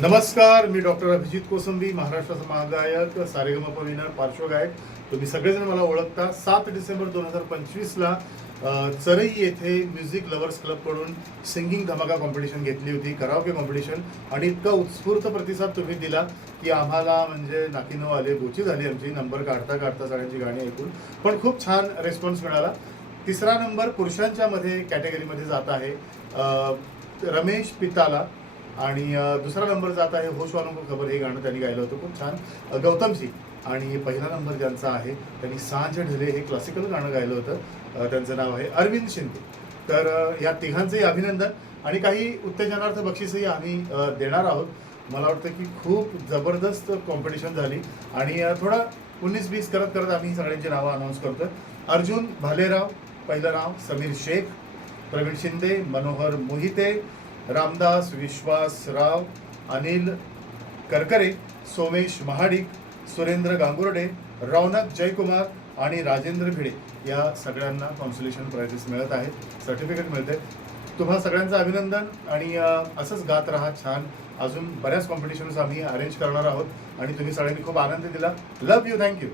नमस्कार, मी डॉक्टर अभिजित कोसंबी, महाराष्ट्राचा महागायक, सारेगमप विनर, पार्श्वगायक. तुम्ही सगळेजण मला ओळखता. 7 डिसेंबर 2025ला चरई येथे म्युझिक लवर्स क्लबकडून सिंगिंग धमाका कॉम्पिटिशन घेतली होती, कराओके कॉम्पिटिशन. आणि इतका उत्स्फूर्त प्रतिसाद तुम्ही दिला की आम्हाला म्हणजे नाकीनऊ आले, गोची झाली आमची नंबर काढता काढता सगळ्यांची गाणी ऐकून. पण खूप छान रिस्पॉन्स मिळाला. तिसरा नंबर पुरुषांच्या मध्ये कॅटेगरीमध्ये जात आहे रमेश पिताला. आणि दुसरा नंबर जात आहे होश वालों को खबर, हे गाणं त्यांनी गायलं होतं खूप छान, गौतम सिंग. आणि पहिला नंबर ज्यांचा आहे त्यांनी सांज ढले हे क्लासिकल गाणं गायलं होतं, त्यांचं नाव आहे अरविंद शिंदे. तर या तिघांचंही अभिनंदन. आणि काही उत्तेजनार्थ बक्षीसही आम्ही देणार आहोत. मला वाटतं की खूप जबरदस्त कॉम्पिटिशन झाली. आणि थोडा 19-20 करत करत आम्ही सगळ्यांची नावं अनाऊन्स करतोय. अर्जुन भालेराव पहिलं नाव, समीर शेख, प्रवीण शिंदे, मनोहर मोहिते, रामदास विश्वासराव, अनिल करकरे, सोमेश महाडिक, सुरेंद्र गांगुर्डे, रौनक जयकुमार आणि राजेंद्र भिडे या सगळ्यांना कॉन्सोलेशन प्राइजेस मिळत आहेत, सर्टिफिकेट मिळते. तुम्हा सगळ्यांचं अभिनंदन. आणि असंच गात राहा छान. अजून बऱ्याच कॉम्पिटिशन्स आम्ही अरेंज करणार आहोत आणि तुम्ही सगळ्यांनी खूप आनंद दिला. Love you, thank you.